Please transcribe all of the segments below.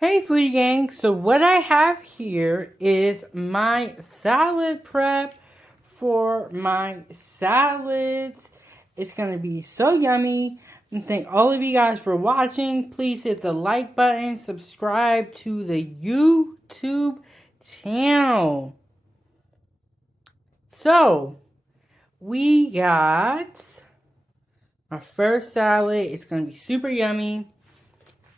Hey foodie gang, so what I have here is my salad prep for my salads. It's going to be so yummy. And thank all of you guys for watching. Please hit the like button, subscribe to the YouTube channel. So, we got our first salad. It's going to be super yummy.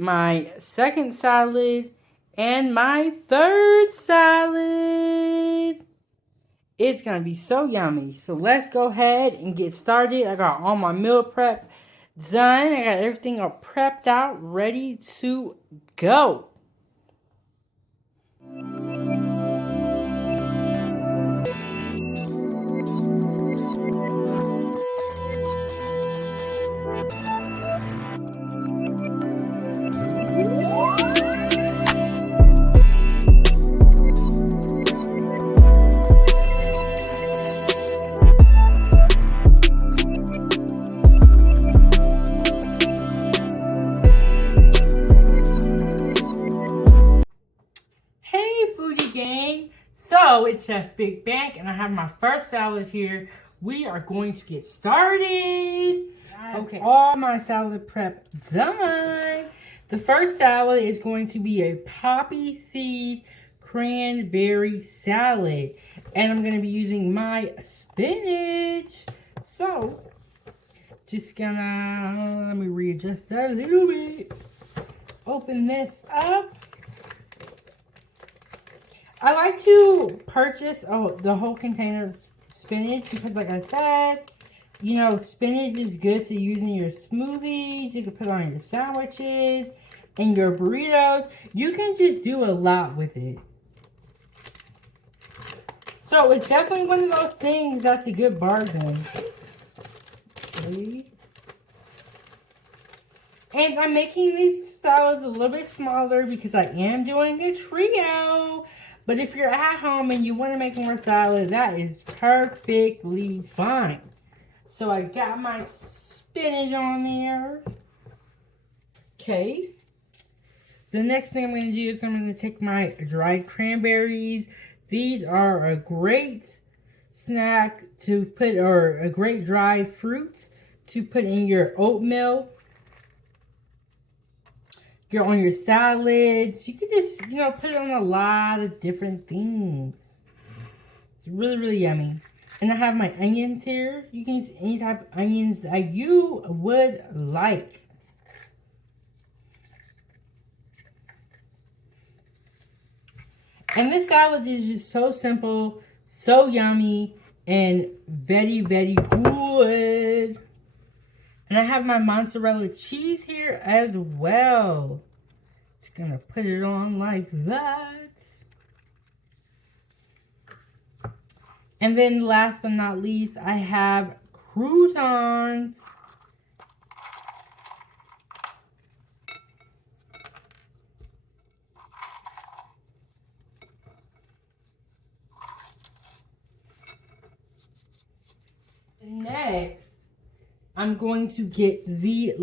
My second salad, and my third salad. It's going to be so yummy. So let's go ahead and get started. I got all my meal prep done. I got everything all prepped out, ready to go. So it's Chef Big Bank, and I have my first salad here. We are going to get started. Okay, all my salad prep done. The first salad is going to be a poppy seed cranberry salad, and I'm going to be using my spinach. So, just gonna, let me readjust that a little bit. Open this up. I like to purchase the whole container of spinach because, like I said, you know, spinach is good to use in your smoothies. You can put it on your sandwiches and your burritos. You can just do a lot with it. So it's definitely one of those things that's a good bargain. Okay. And I'm making these salads a little bit smaller because I am doing a trio. But if you're at home and you want to make more salad, that is perfectly fine. So I got my spinach on there. Okay. The next thing I'm going to do is I'm going to take my dried cranberries. These are a great snack to put, or a great dried fruit to put in your oatmeal. You're on your salads. You can just, you know, put it on a lot of different things. It's really, really yummy. And I have my onions here. You can use any type of onions that you would like. And this salad is just so simple, so yummy, and very, very good. And I have my mozzarella cheese here as well. Just gonna put it on like that. And then last but not least, I have croutons. Next, I'm going to get the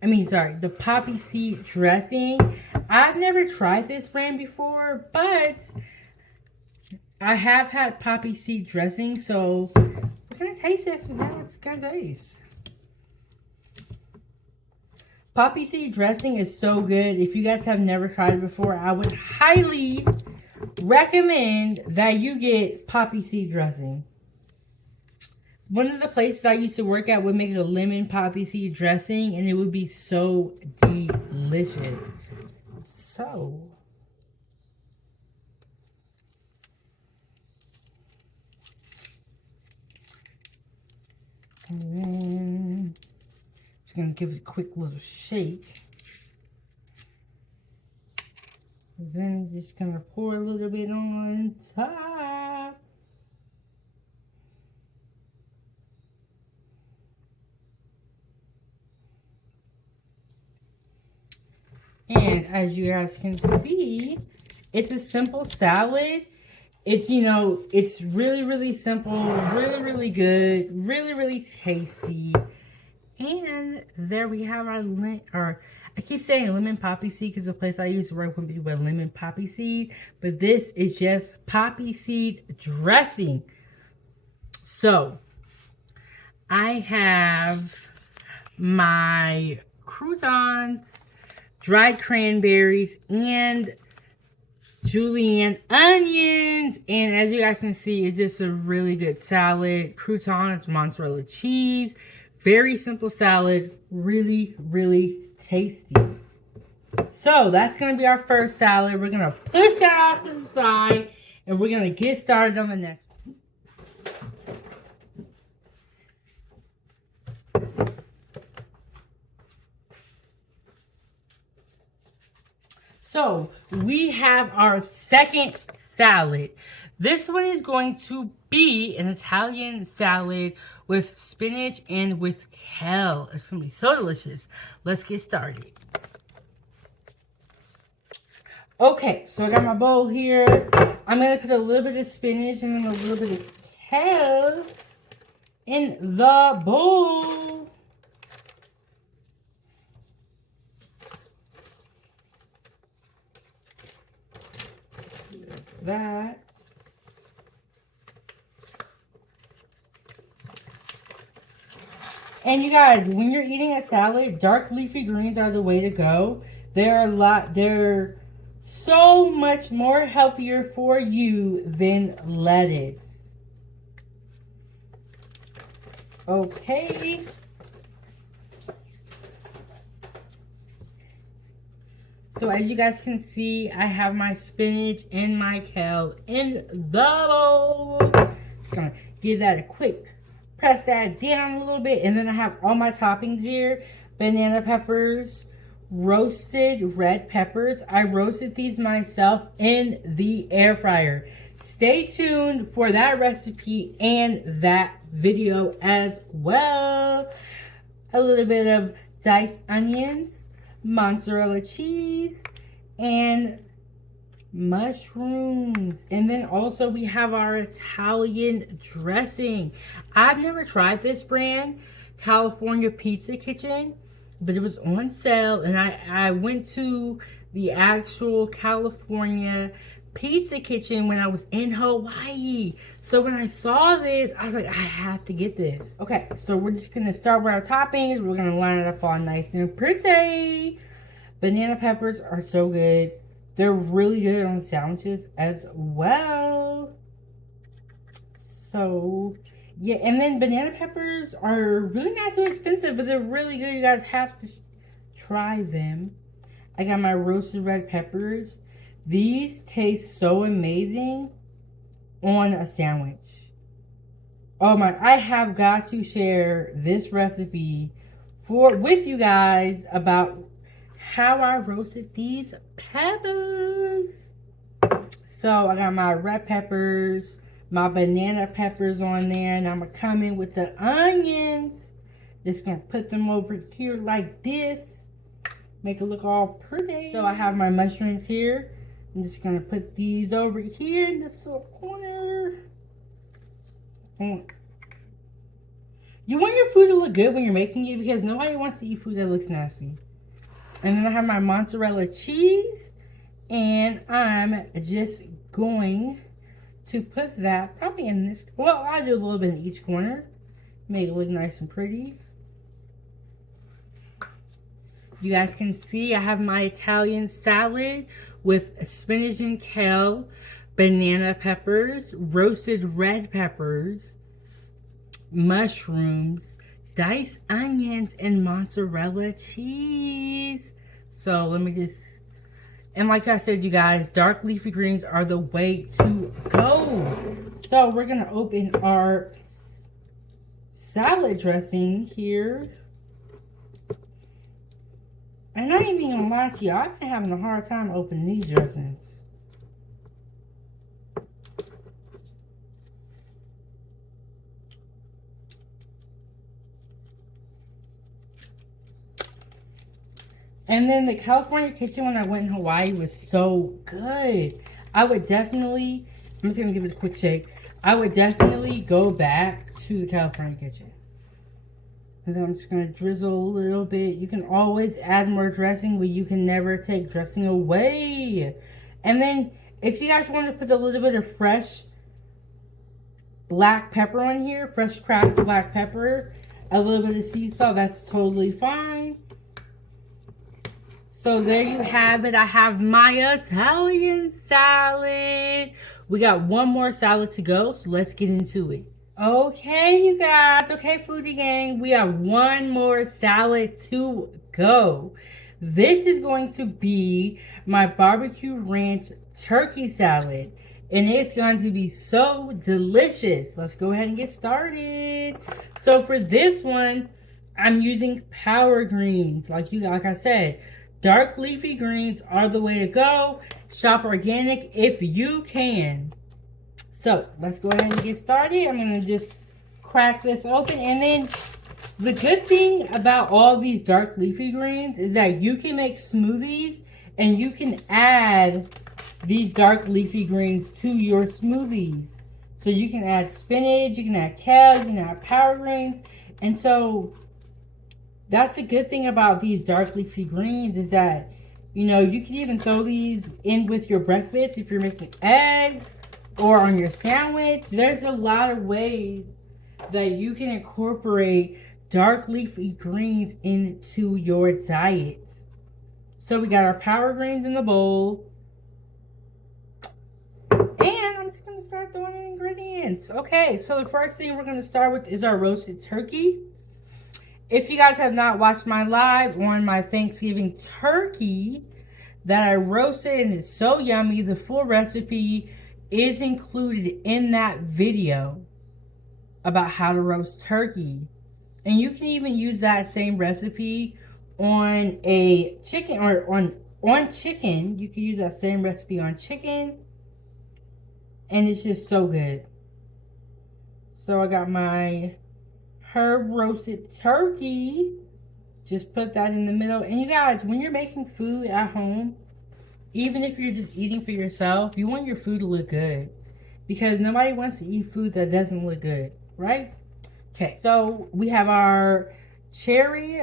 the poppy seed dressing. I've never tried this brand before, but I have had poppy seed dressing, so we're going to taste this and see how it's going to taste. Poppy seed dressing is so good. If you guys have never tried it before, I would highly recommend that you get poppy seed dressing. One of the places I used to work at would make a lemon poppy seed dressing, and it would be so delicious. So, and then just gonna give it a quick little shake. And then just gonna pour a little bit on top. And as you guys can see, it's a simple salad. It's, you know, it's really, really simple, really, really good, really, really tasty. And there we have our I keep saying lemon poppy seed because the place I used to work with people with lemon poppy seed, but this is just poppy seed dressing. So I have my croutons, dried cranberries, and julienne onions. And as you guys can see, it's just a really good salad. Croutons, mozzarella cheese. Very simple salad. Really, really tasty. So that's going to be our first salad. We're going to push that off to the side. And we're going to get started on the next one. So we have our second salad. This one is going to be an Italian salad with spinach and with kale. It's going to be so delicious. Let's get started. Okay, so I got my bowl here. I'm going to put a little bit of spinach and then a little bit of kale in the bowl. That. And you guys, when you're eating a salad, dark leafy greens are the way to go. They're so much more healthier for you than lettuce. Okay. So as you guys can see, I have my spinach and my kale in the bowl. Just gonna give that a quick press that down a little bit. And then I have all my toppings here. Banana peppers, roasted red peppers. I roasted these myself in the air fryer. Stay tuned for that recipe and that video as well. A little bit of diced onions, mozzarella cheese, and mushrooms. And then also we have our Italian dressing. I've never tried this brand, California Pizza Kitchen, but it was on sale, and I went to the actual California Pizza Kitchen when I was in Hawaii. So when I saw this, I was like, I have to get this. Okay, so we're just gonna start with our toppings. We're gonna line it up all nice and pretty. Banana peppers are so good. They're really good on sandwiches as well. So yeah, and then banana peppers are really not too expensive, but they're really good. You guys have to try them. I got my roasted red peppers. These taste so amazing on a sandwich. Oh my, I have got to share this recipe with you guys about how I roasted these peppers. So I got my red peppers, my banana peppers on there, and I'm gonna come in with the onions. Just gonna put them over here like this. Make it look all pretty. So I have my mushrooms here. I'm just gonna put these over here in this little corner. You want your food to look good when you're making it, because nobody wants to eat food that looks nasty. And then I have my mozzarella cheese, and I'm just going to put that probably in this. Well, I'll do a little bit in each corner, make it look nice and pretty. You guys can see I have my Italian salad with spinach and kale, banana peppers, roasted red peppers, mushrooms, diced onions, and mozzarella cheese. So let me just, and like I said, you guys, dark leafy greens are the way to go. So we're gonna open our salad dressing here. And I ain't even gonna lie to you, I've been having a hard time opening these dressings. And then the California Kitchen when I went in Hawaii was so good. I would definitely, I'm just gonna give it a quick shake. I would definitely go back to the California Kitchen. And then I'm just going to drizzle a little bit. You can always add more dressing, but you can never take dressing away. And then if you guys want to put a little bit of fresh black pepper on here, fresh cracked black pepper, a little bit of sea salt, that's totally fine. So there you have it. I have my Italian salad. We got one more salad to go, so let's get into it. Okay, you guys. Okay, foodie gang. We have one more salad to go. This is going to be my barbecue ranch turkey salad. And it's going to be so delicious. Let's go ahead and get started. So for this one, I'm using power greens. Like I said, dark leafy greens are the way to go. Shop organic if you can. So let's go ahead and get started. I'm going to just crack this open. And then the good thing about all these dark leafy greens is that you can make smoothies and you can add these dark leafy greens to your smoothies. So you can add spinach, you can add kale, you can add power greens. And so that's a good thing about these dark leafy greens is that, you know, you can even throw these in with your breakfast if you're making eggs or on your sandwich. There's a lot of ways that you can incorporate dark leafy greens into your diet. So we got our power greens in the bowl. And I'm just going to start throwing in ingredients. Okay, so the first thing we're going to start with is our roasted turkey. If you guys have not watched my live on my Thanksgiving turkey that I roasted and it's so yummy, the full recipe is included in that video about how to roast turkey. And you can even use that same recipe on a chicken or on chicken. You can use that same recipe on chicken. And it's just so good. So I got my herb roasted turkey. Just put that in the middle. And you guys, when you're making food at home, even if you're just eating for yourself, you want your food to look good. Because nobody wants to eat food that doesn't look good, right? Okay, so we have our cherry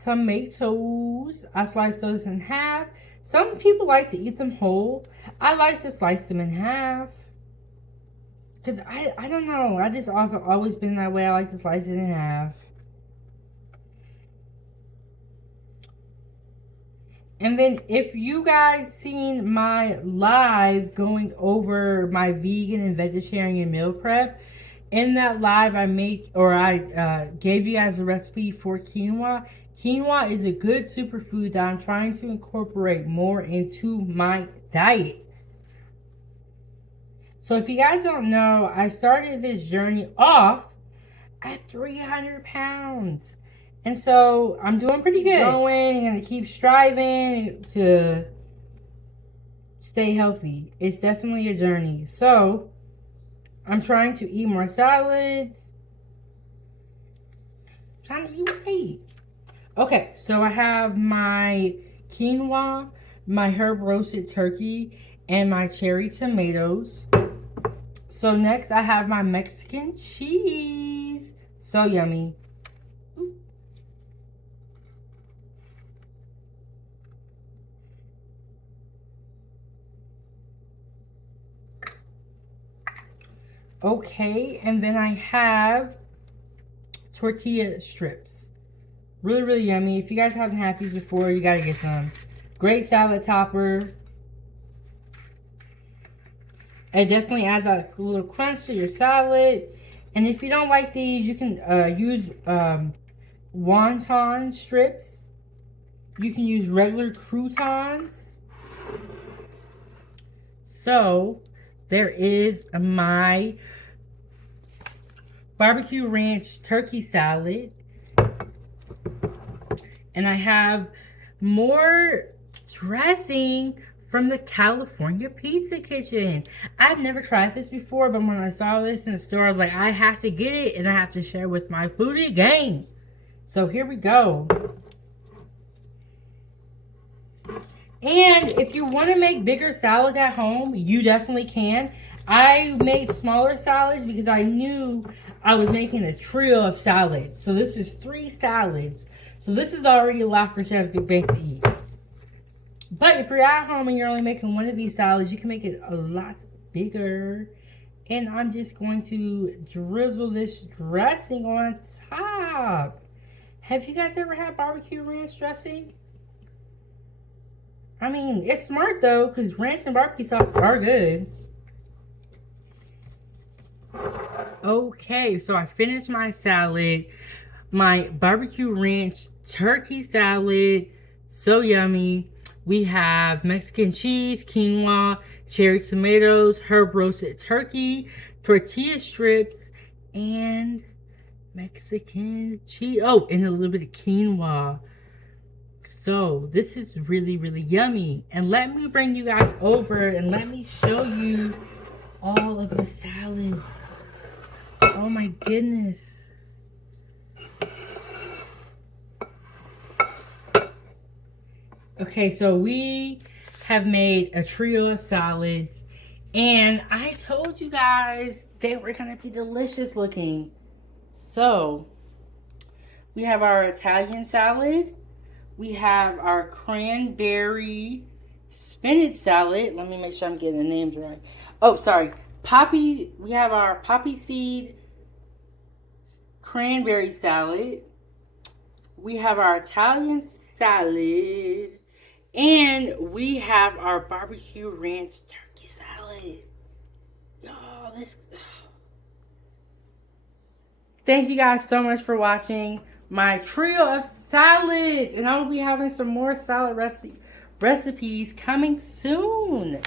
tomatoes. I sliced those in half. Some people like to eat them whole. I like to slice them in half. Because I don't know. I just always been that way. I like to slice it in half. And then if you guys seen my live going over my vegan and vegetarian meal prep, in that live I gave you guys a recipe for quinoa. Quinoa is a good superfood that I'm trying to incorporate more into my diet. So if you guys don't know, I started this journey off at 300 pounds. And so I'm doing pretty good. Going and to keep striving to stay healthy. It's definitely a journey. So I'm trying to eat more salads. I'm trying to eat right. Okay, so I have my quinoa, my herb roasted turkey, and my cherry tomatoes. So next I have my Mexican cheese. So yummy. Okay, and then I have tortilla strips. Really, really yummy. If you guys haven't had these before, you gotta get some. Great salad topper. It definitely adds a little crunch to your salad. And if you don't like these, you can use wonton strips. You can use regular croutons. So there is my barbecue ranch turkey salad. And I have more dressing from the California Pizza Kitchen. I've never tried this before, but when I saw this in the store, I was like, I have to get it and I have to share with my foodie gang. So here we go. And if you want to make bigger salads at home, you definitely can. I made smaller salads because I knew I was making a trio of salads. So this is 3 salads. So this is already a lot for Chef Big Bang to eat. But if you're at home and you're only making one of these salads, you can make it a lot bigger. And I'm just going to drizzle this dressing on top. Have you guys ever had BBQ Ranch Dressing? I mean, it's smart though, because ranch and barbecue sauce are good. Okay, so I finished my salad. My barbecue ranch turkey salad. So yummy. We have Mexican cheese, quinoa, cherry tomatoes, herb roasted turkey, tortilla strips, and Mexican cheese. Oh, and a little bit of quinoa. So this is really, really yummy. And let me bring you guys over and let me show you all of the salads. Oh my goodness. Okay, so we have made a trio of salads, and I told you guys they were gonna be delicious looking. So we have our Italian salad, we have our cranberry spinach salad. Let me make sure I'm getting the names right. Oh, sorry, poppy. We have our poppy seed cranberry salad. We have our Italian salad. And we have our barbecue ranch turkey salad. Y'all, this. Thank you guys so much for watching my trio of salads. And I will be having some more salad recipes coming soon.